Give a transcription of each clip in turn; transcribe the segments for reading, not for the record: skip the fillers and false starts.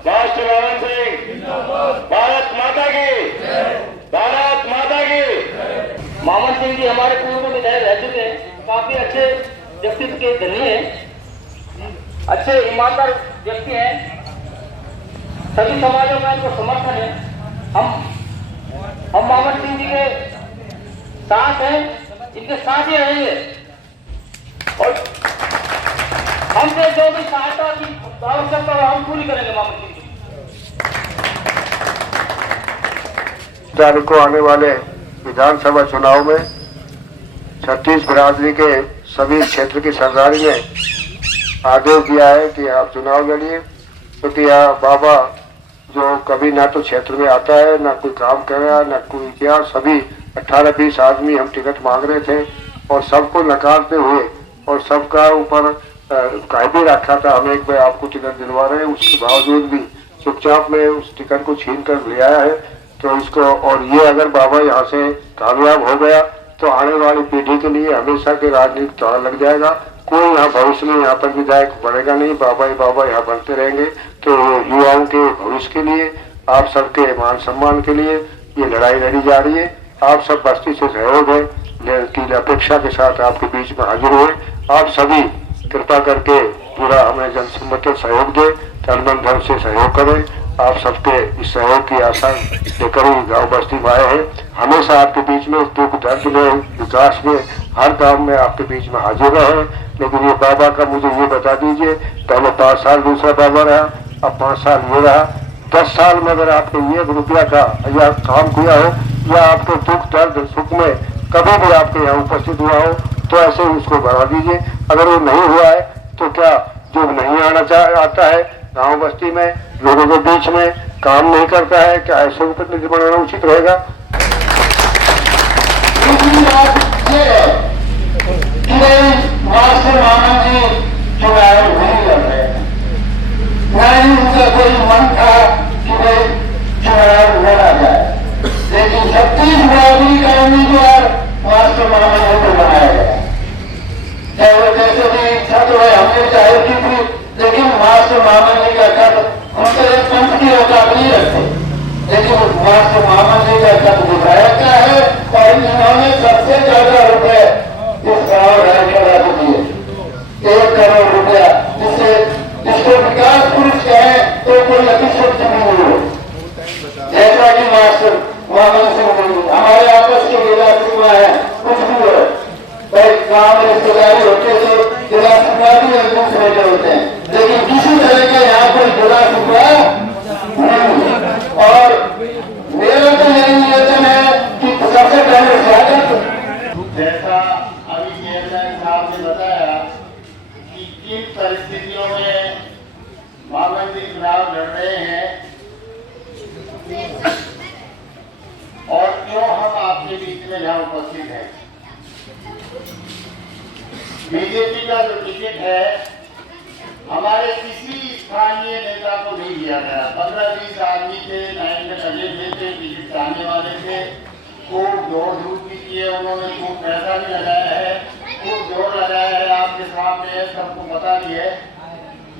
Master Mohan Singh, Bharat माता की, भारत माता की। मोहन सिंह जी हमारे पूर्व में विधायक रह चुके हैं, काफी अच्छे व्यक्तित्व के धनी हैं, अच्छे ईमानदार व्यक्ति हैं, सभी समाजों में इनको समर्थन है। हम मोहन सिंह जी के साथ हैं, इनके साथ ही रहेंगे और हमसे जो भी सहायता की आवश्यकता है हम पूरी करेंगे। मोहन सिंह जी तारीख को आने वाले विधानसभा चुनाव में छत्तीस बिरादरी के सभी क्षेत्र की सरदारी ने आदेश दिया है कि आप चुनाव लड़िए, क्योंकि यहाँ बाबा जो कभी ना तो क्षेत्र में आता है, ना कोई काम कर रहा है, ना कोई इतिहास, सभी 18-20 आदमी हम टिकट मांग रहे थे और सबको नकारते हुए और सबका ऊपर कायदे रखा था हम एक बार आपको टिकट दिलवा रहे हैं, उसके बावजूद भी चुपचाप में उस टिकट को छीन कर ले आया है। तो इसको और ये अगर बाबा यहाँ से कामयाब हो गया तो आने वाली पीढ़ी के लिए हमेशा के राजनीतिक ताला लग जाएगा। कोई यहाँ भविष्य में यहाँ पर विधायक बढ़ेगा नहीं, बाबा ही बाबा यहाँ बनते रहेंगे। तो युवाओं के भविष्य के लिए, आप सबके मान सम्मान के लिए ये लड़ाई लड़ी जा रही है। आप सब बस्ती से सहयोग है की अपेक्षा के साथ आपके बीच में हाजिर हुए। आप सभी कृपा करके पूरा हमें जनसम्मत सहयोग दे, तन मन धन से सहयोग करें। आप सबके इस सहयोग की आशा लेकर ही गाँव बस्ती में आए हैं। हमेशा आपके बीच में दुख दर्द में, विकास में, हर काम में आपके बीच में हाजिर रहे। लेकिन ये बाबा का मुझे ये बता दीजिए, पहले 5 साल दूसरा बाबा रहा, अब 5 साल ये रहा। 10 साल में अगर आपने 1 रुपया का या काम किया हो या आपके दुख दर्द सुख में कभी भी आपके यहाँ उपस्थित हुआ हो तो ऐसे ही उसको बढ़ा दीजिए। अगर वो नहीं हुआ है तो क्या जो नहीं आता है गांव बस्ती में लोगों के बीच में काम नहीं करता है, क्या ऐसे प्रतिनिधि बनाना उचित रहेगा? दूसरी बात ये है कि मास्टर मामा जी चुनाव नहीं लड़ रहे हैं, न ही उनका कोई मन था कि भाई चुनाव लड़ा जाए, लेकिन 36 बिरादरी का उम्मीदवार मास्टर मामा जी को बनाया गया। चाहे वो कैसे भी इच्छा तो है, हमने चाहे की थी, लेकिन मास्टर मामा जी का खत हम तो एक पंथ की औकात नहीं रखते, लेकिन मास्टर मामा जी का खत विधायक का है और इन्होंने सबसे ज्यादा रुपए इस गाँव रायखेड़ा को दिए, 1 करोड़ रुपया, जिससे इसको विकास पुरुष कहे तो कोई अतिशयोक्ति नहीं हो। जैसा कि मास्टर मोहन सिंह जी हमारे आपस के गिला सिंह है, कुछ भी हो भाई गाँव में रिश्तेदारी होते थे, गिला सिंह भी एक दूसरे के होते हैं, लेकिन किसी तरह का यहाँ पर गिला सिंह नहीं। और मेरा तो यही निवेदन है कि सबसे पहले स्वागत, जैसा अभी चेयरमैन साहब ने बताया कि किन परिस्थितियों में मोहन जी चुनाव लड़ रहे हैं और क्यों हम आपके बीच में यहाँ उपस्थित हैं। बीजेपी का जो टिकट है हमारे किसी स्थानीय नेता को नहीं दिया गया। 15-20 आदमी थे, लाइन में लगे थे, टिकट चाहने वाले थे, खूब दौड़ धूप भी किए उन्होंने, खूब पैसा भी लगाया है, खूब जोर लगाया है, आपके सामने सबको पता भी है,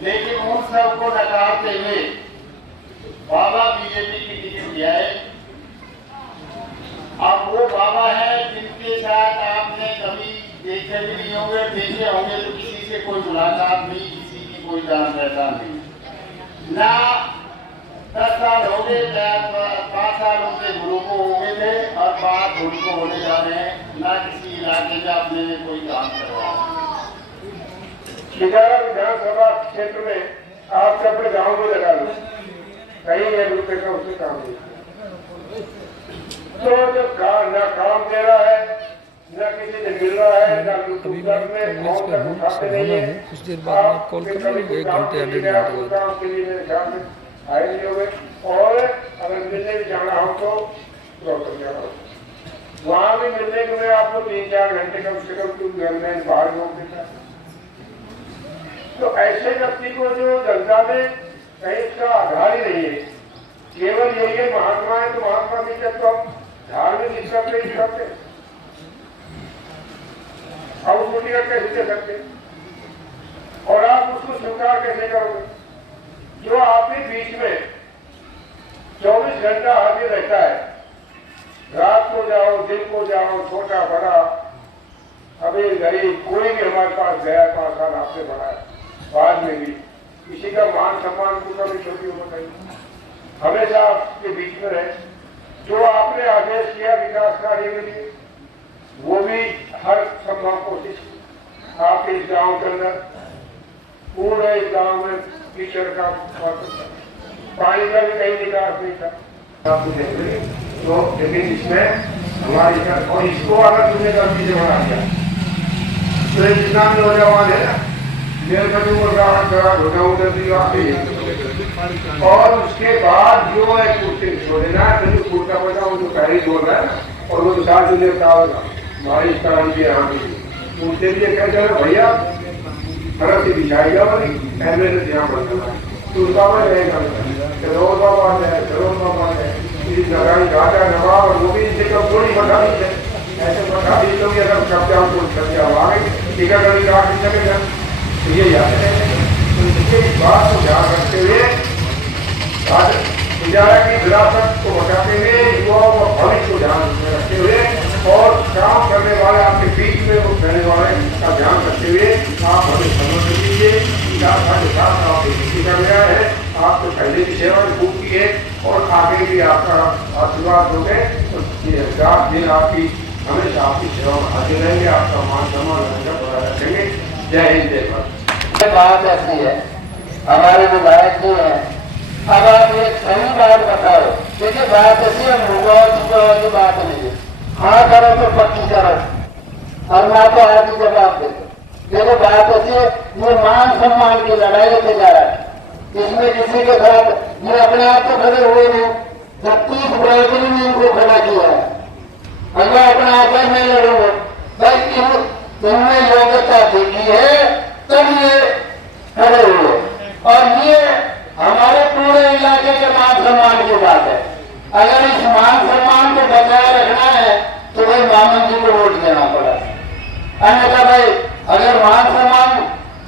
लेकिन उन सबको नकारते हुए बाबा बीजेपी की टिकट दिया है। अब वो बाबा है जिनके साथ आपने कभी देखे भी नहीं होंगे, देखे होंगे तो किसी से कोई मुलाकात नहीं, किसी की कोई जान पहचान नहीं। ना 10 साल हो गए, 5 साल उनके गुरु को हो गए थे और 5 उनको होने जा रहे हैं। ना किसी इलाके में अपने में कोई काम करवा। विधानसभा क्षेत्र में आप अपने गाँव को लगा लो, कहीं 1 रुपये का उससे काम नहीं। तो जब न काम दे रहा है, न किसी से मिल रहा है, न अभी मैं कॉलेज पे हूँ, होना है कुछ देर बाद मैं कॉल कर लूँगा, 1 घंटे 1.5 घंटे बाद। आए नहीं हो गए और अगर मिलने भी जाना हो तो वहाँ भी मिलने के लिए आपको 3-4 घंटे कम से कम बाहर रोक देता। तो ऐसे व्यक्ति को जो जनता में कहीं इसका आधार ही नहीं है, केवल यही है महात्मा है तो महात्मा की जब तो धार्मिक ईश्वर पे ही करते अब उसको टिकट कैसे दे सकते और आप उसको स्वीकार कैसे करोगे? जो आपके बीच में घंटा हाजिर रहता है। रात को जाओ, दिन को जाओ, छोटा बड़ा, अमीर गरीब, कोई भी हमारे पास गया 5 साल आपसे बड़ा है, बाद में भी किसी का मान सम्मान को कभी छोटी उम्र नहीं, हमेशा आपके बीच में रहे। जो आपने आदेश किया विकास कार्य के लिए, वो भी हर संभव कोशिश की। आपके इस गांव के अंदर पूरे इस गांव में कीचड़ का पानी का भी कहीं निकास नहीं था आपको देख। तो लेकिन इसमें हमारी और इसको अगर तुमने गलती से बना दिया तो जितना भी नौजवान है ना, मेरे को और उसके बाद जो है कुर्ते छोड़ना है, तो कुर्ता बना वो जो पहले बोल रहा है और वो साथ में क्या होगा भाई इस तरह की यहाँ कुर्ते भी कह चलो भैया तरफ से बिछाई जाओ नहीं पहले से ध्यान रखना तो उसका मैं रहेगा जरूर बाबा है लगाई राजा नवाब और वो भी इनसे कब थोड़ी बता दी है, ऐसे बता दी लोग अगर कब्जा कब्जा आगे टीकाकरण का नहीं चलेगा तो ये याद है। तो इसके बात को ध्यान रखते हुए इजारा की विरासत को बचाते हुए युवाओं का भविष्य को ध्यान में रखते हुए और काम करने वाले आपके बीच में वो रहने वाले का ध्यान रखते हुए आप हमें समझ लीजिए कर गया है। आपको पहले की सेवा भी खूब की है और आगे भी आपका आशीर्वाद दोगे तो रात दिन आपकी हमेशा आपकी सेवा में हाजिर रहेंगे, आपका मान सम्मान बना रखेंगे। जय हिंद जय भारत। बात ऐसी है, हमारे विधायक जी हैं, अब आप एक सही बात बताओ। देखिए बात ऐसी है, की बात नहीं है, हाँ करो तो पक्की करो और ना तो आगे जवाब दे। देखो बात ऐसी है, ये मान सम्मान की लड़ाई होती जा रहा है, इसमें किसी के साथ ये अपने आप को खड़े हुए नहीं, 36 ब्राजील ने इनको खड़ा किया है, अगर अपने आप नहीं लड़ोगे भाई तुमने योग्यता देखी है तब ये खड़े हुए। और ये हमारे पूरे इलाके के मान सम्मान की बात है। अगर इस मान सम्मान को बचाए रखना है तो भाई मामन जी को वोट देना पड़ा, अन्यथा भाई अगर मान सम्मान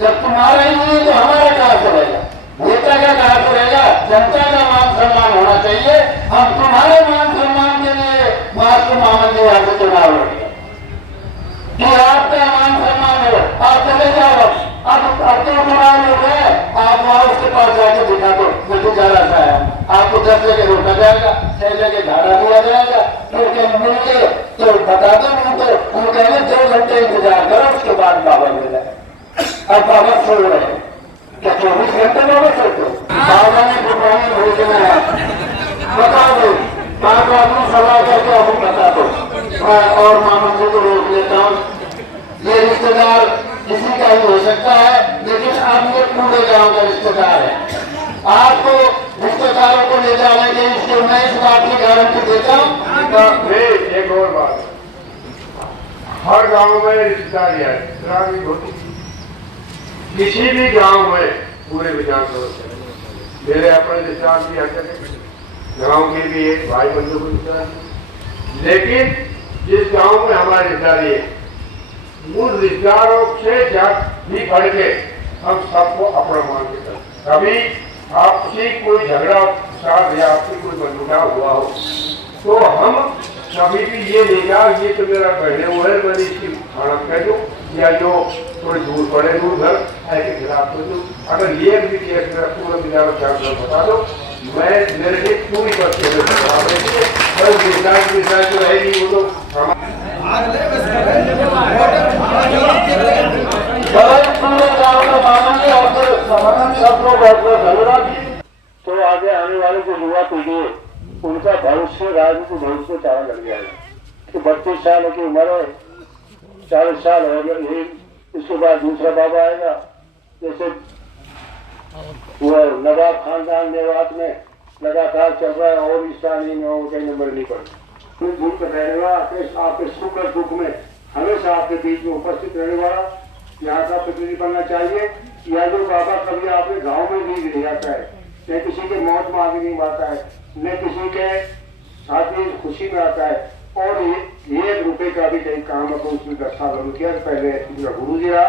जब तुम्हारा ही नहीं तो हमारा कहां से रहेगा, नेता का कहां से रहेगा। जनता का मान सम्मान होना चाहिए। हम तुम्हारे मान सम्मान के लिए मास्टर मामन जी यहाँ से चुनाव लड़ेंगे कि आपका मान सम्मान हो, आप चले जाओ। अब तो चुनाव लड़ रहे हैं, आप वहां उसके पास जाके दिखा दो मुझे जा रहा है, आपको 10 जगह रोका जाएगा, 6 जगह झाड़ा दिया जाएगा, फिर मिलके तो बता दो नहीं तो हम कहेंगे 2 घंटे इंतजार करो उसके बाद बाबा मिला। अब बाबा सो रहे हैं क्या 24 घंटे बाबा सोते? बाबा ने दुकान भेजना है, बता दो बाबा अपनी सलाह करके आपको बता दो और मामन जी को रोक लेता हूँ। ये रिश्तेदार किसी का ही हो सकता है, लेकिन अब ये पूरे गांव का रिश्तेदार है। आपको रिश्तेदारों को ले जाने इसके मैं इस बात की गारंटी देता हूँ। एक और बात, हर गांव में रिश्तेदारी है, किसी भी गांव में पूरे विधानसभा मेरे अपने रिश्तेदार भी हर जगह, गांव के भी एक भाई बंधु को रिश्तेदार, लेकिन जिस गांव में हमारी रिश्तेदारी है उन रिश्तेदारों से भी बढ़ के हम सबको अपना मान के चलते। कभी आपसी कोई झगड़ा साथ या आपसी कोई मनमुटाव हुआ हो तो हम कभी भी ये नहीं कहा ये तो मेरा पहले हुआ है, मैंने इसकी खाना कह दूँ या जो थोड़ी दूर पड़े दूर घर ऐसे खिलाफ कर दूँ। अगर ये भी केस मेरा पूरा विचार ख्याल बता दो, मैं मेरे लिए पूरी बात जो रहेगी वो तो तो आगे आने वाले जो युवा पीढ़ी है उनका भविष्य राजनीतिक भविष्य तारा लग जाएगा कि 32 साल की उम्र है, 40 साल हो गए, इसके बाद दूसरा बाबा आएगा। जैसे वो नवाब खानदान मेवात में लगातार चल रहा है और इस साल ही कई नंबर नहीं पड़े। दूर का रहने वाला आपके सुख और दुख में हमेशा आपके बीच में उपस्थित रहने वाला यहाँ का प्रतिनिधि बनना चाहिए। या जो बाबा कभी आपके गांव में नहीं गिर जाता है, न किसी के मौत में आगे नहीं आता है, न किसी के साथ में खुशी में आता है। और ये ₹1 का भी कहीं काम आपको उसमें 10 साल हो किया, पहले गुरु जी रहा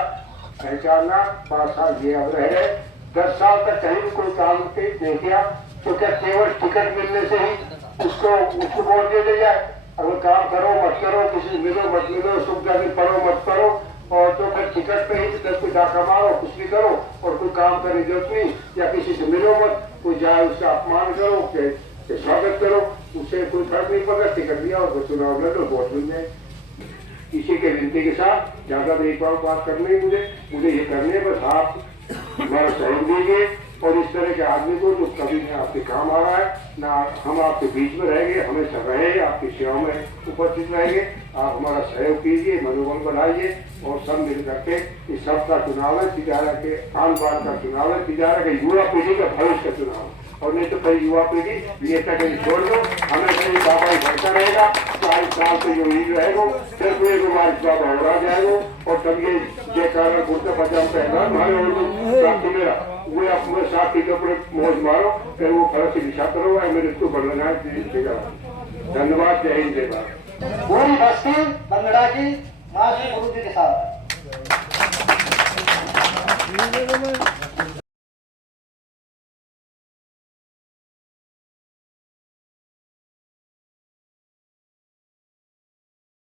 पहचानना, 5 साल ये अब रहे, 10 साल तक कहीं भी कोई काम नहीं किया। तो क्या केवल टिकट मिलने से ही उसको वोट दे जाए। अगर काम करो मत करो, किसी से मिलो मत मिलो, सुख जाकर पढ़ो मत करो, और तो फिर टिकट पे ही 10 कोई डाका मारो, कुछ भी करो, और कोई काम करने की जरूरत नहीं, या किसी से मिलो मत, कोई जाए उसका अपमान करो, के स्वागत करो, उससे कोई फर्क नहीं पड़ता, टिकट लिया और चुनाव लड़ो, वोट मिल जाए। इसी के विनती के साथ ज्यादा एक बार बात करनी मुझे ये करनी है, बस आप हमारा सहयोग दीजिए, और इस तरह के आदमी को जो कभी नहीं आपके काम आ रहा है, ना हम आपके बीच में रहेंगे, हमेशा रहे आपकी सेवा में उपस्थित रहेंगे। आप हमारा सहयोग कीजिए, मनोबल बढ़ाइए, और सब मिल करके इस सबका चुनाव है, तिजारा के आन बान का चुनाव है, तिजारा के युवा पीढ़ी का भविष्य का चुनाव है। और नहीं तो फिर युवा पीढ़ी नेता के छोड़ दो, हमेशा ये बाबा ही बढ़ता रहेगा, 40 साल से जो ईद रहेगा, फिर कोई बाबा हो रहा जाएगा, और तब ये जयकारा कुर्ता पजामा पहना मारे मेरा वो अपने साथी के ऊपर मौज मारो, फिर वो फर्क से दिशा करो, मेरे को बढ़ना देगा। धन्यवाद, जय हिंद, जय भारत। पूरी बस्ती बंगड़ा की माँ गुरु जी के साथ।